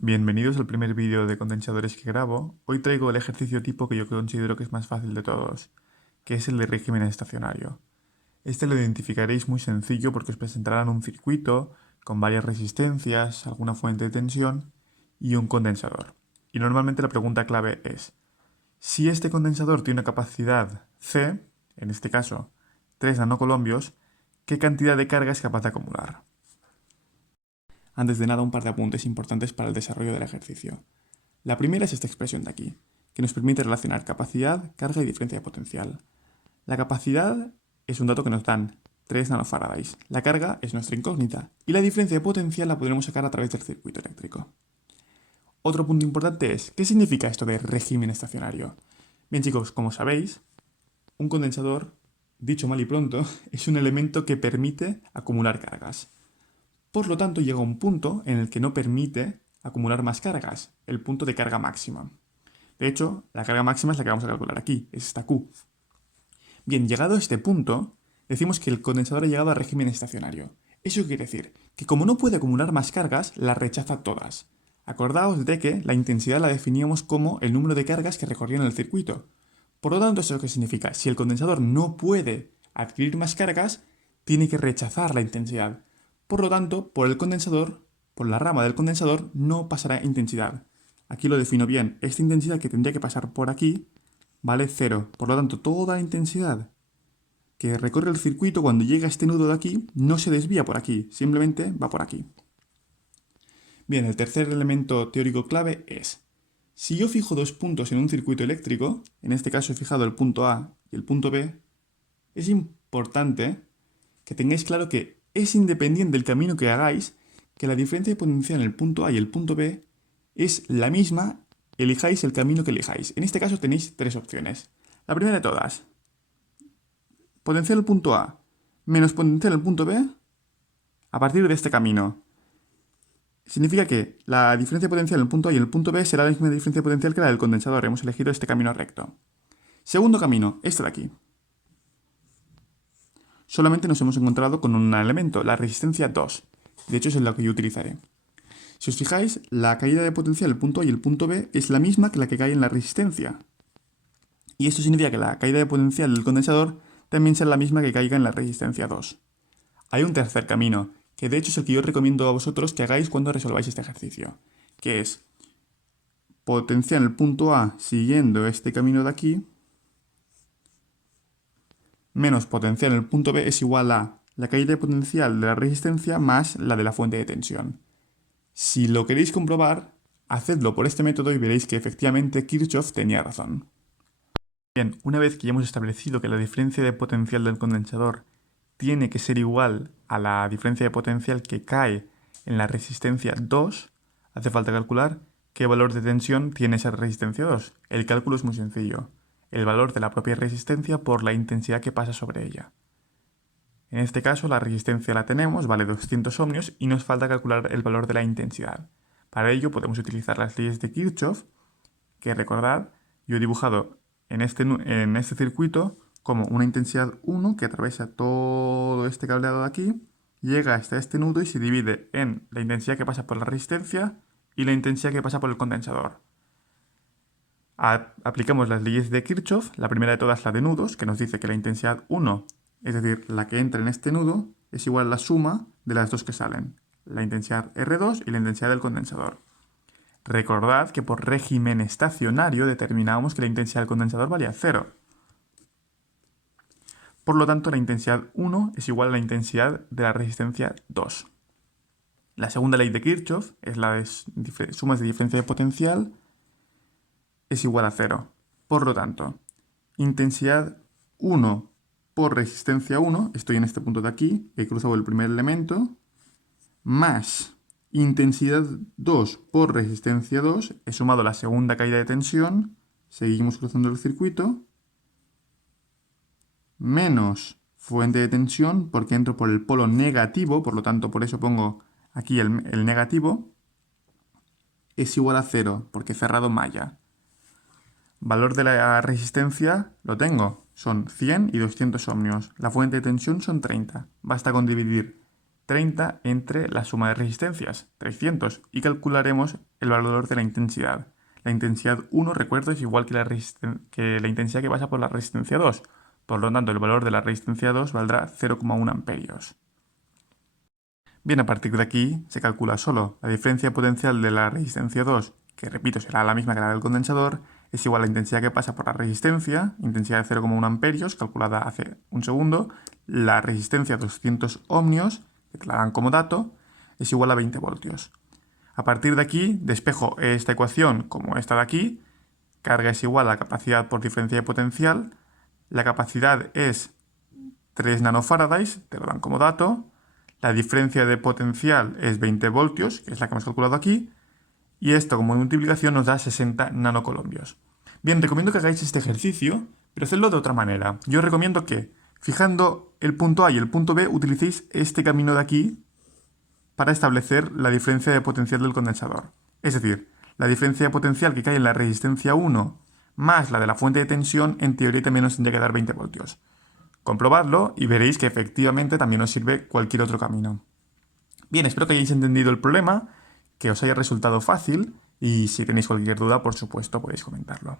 Bienvenidos al primer vídeo de condensadores que grabo. Hoy traigo el ejercicio tipo que yo considero que es más fácil de todos, que es el de régimen estacionario. Este lo identificaréis muy sencillo porque os presentarán un circuito con varias resistencias, alguna fuente de tensión y un condensador. Y normalmente la pregunta clave es, si este condensador tiene una capacidad C, en este caso 3 nanocolombios, ¿qué cantidad de carga es capaz de acumular? Antes de nada, un par de apuntes importantes para el desarrollo del ejercicio. La primera es esta expresión de aquí, que nos permite relacionar capacidad, carga y diferencia de potencial. La capacidad es un dato que nos dan 3 nanofarads. La carga es nuestra incógnita y la diferencia de potencial la podremos sacar a través del circuito eléctrico. Otro punto importante es, ¿qué significa esto de régimen estacionario? Bien chicos, como sabéis, un condensador, dicho mal y pronto, es un elemento que permite acumular cargas. Por lo tanto, llega un punto en el que no permite acumular más cargas, el punto de carga máxima. De hecho, la carga máxima es la que vamos a calcular aquí, es esta Q. Bien, llegado a este punto, decimos que el condensador ha llegado a régimen estacionario. Eso quiere decir que como no puede acumular más cargas, las rechaza todas. Acordaos de que la intensidad la definíamos como el número de cargas que recorrían el circuito. Por lo tanto, ¿eso qué significa? Si el condensador no puede adquirir más cargas, tiene que rechazar la intensidad. Por lo tanto, por el condensador, por la rama del condensador, no pasará intensidad. Aquí lo defino bien. Esta intensidad que tendría que pasar por aquí vale 0. Por lo tanto, toda la intensidad que recorre el circuito cuando llega a este nudo de aquí no se desvía por aquí, simplemente va por aquí. Bien, el tercer elemento teórico clave es, si yo fijo dos puntos en un circuito eléctrico, en este caso he fijado el punto A y el punto B, es importante que tengáis claro que es independiente del camino que hagáis, que la diferencia de potencial en el punto A y el punto B es la misma, elijáis el camino que elijáis. En este caso tenéis tres opciones. La primera de todas, potencial el punto A menos potencial el punto B a partir de este camino. Significa que la diferencia de potencial en el punto A y en el punto B será la misma diferencia de potencial que la del condensador. Hemos elegido este camino recto. Segundo camino, este de aquí. Solamente nos hemos encontrado con un elemento, la resistencia 2. De hecho, es lo que yo utilizaré. Si os fijáis, la caída de potencial del punto A y el punto B es la misma que la que cae en la resistencia. Y esto significa que la caída de potencial del condensador también será la misma que caiga en la resistencia 2. Hay un tercer camino, que de hecho es el que yo recomiendo a vosotros que hagáis cuando resolváis este ejercicio, que es potenciar el punto A siguiendo este camino de aquí, menos potencial en el punto B es igual a la caída de potencial de la resistencia más la de la fuente de tensión. Si lo queréis comprobar, hacedlo por este método y veréis que efectivamente Kirchhoff tenía razón. Bien, una vez que ya hemos establecido que la diferencia de potencial del condensador tiene que ser igual a la diferencia de potencial que cae en la resistencia 2, hace falta calcular qué valor de tensión tiene esa resistencia 2. El cálculo es muy sencillo. El valor de la propia resistencia por la intensidad que pasa sobre ella. En este caso la resistencia la tenemos, vale 200 ohmios y nos falta calcular el valor de la intensidad. Para ello podemos utilizar las leyes de Kirchhoff, que recordad, yo he dibujado en este circuito como una intensidad 1 que atraviesa todo este cableado de aquí, llega hasta este nudo y se divide en la intensidad que pasa por la resistencia y la intensidad que pasa por el condensador. Aplicamos las leyes de Kirchhoff, la primera de todas la de nudos, que nos dice que la intensidad 1, es decir, la que entra en este nudo, es igual a la suma de las dos que salen, la intensidad R2 y la intensidad del condensador. Recordad que por régimen estacionario determinábamos que la intensidad del condensador valía 0. Por lo tanto, la intensidad 1 es igual a la intensidad de la resistencia 2. La segunda ley de Kirchhoff es la de sumas de diferencia de potencial, es igual a 0. Por lo tanto, intensidad 1 por resistencia 1, estoy en este punto de aquí, he cruzado el primer elemento, más intensidad 2 por resistencia 2, he sumado la segunda caída de tensión, seguimos cruzando el circuito, menos fuente de tensión, porque entro por el polo negativo, por lo tanto por eso pongo aquí el negativo, es igual a 0, porque he cerrado malla. Valor de la resistencia lo tengo, son 100 y 200 ohmios. La fuente de tensión son 30. Basta con dividir 30 entre la suma de resistencias, 300, y calcularemos el valor de la intensidad. La intensidad 1, recuerdo, es igual que la intensidad que pasa por la resistencia 2. Por lo tanto, el valor de la resistencia 2 valdrá 0,1 amperios. Bien, a partir de aquí se calcula solo la diferencia potencial de la resistencia 2, que repito será la misma que la del condensador, es igual a la intensidad que pasa por la resistencia, intensidad de 0,1 amperios, calculada hace un segundo, la resistencia 200 ohmios, que te la dan como dato, es igual a 20 voltios. A partir de aquí, despejo esta ecuación como esta de aquí, carga es igual a la capacidad por diferencia de potencial, la capacidad es 3 nanofarads, te lo dan como dato, la diferencia de potencial es 20 voltios, que es la que hemos calculado aquí, y esto como multiplicación nos da 60 nanocolombios. Bien, recomiendo que hagáis este ejercicio, pero hacedlo de otra manera. Yo recomiendo que, fijando el punto A y el punto B, utilicéis este camino de aquí para establecer la diferencia de potencial del condensador. Es decir, la diferencia de potencial que cae en la resistencia 1 más la de la fuente de tensión, en teoría también nos tendría que dar 20 voltios. Comprobadlo y veréis que efectivamente también os sirve cualquier otro camino. Bien, espero que hayáis entendido el problema, que os haya resultado fácil y si tenéis cualquier duda, por supuesto, podéis comentarlo.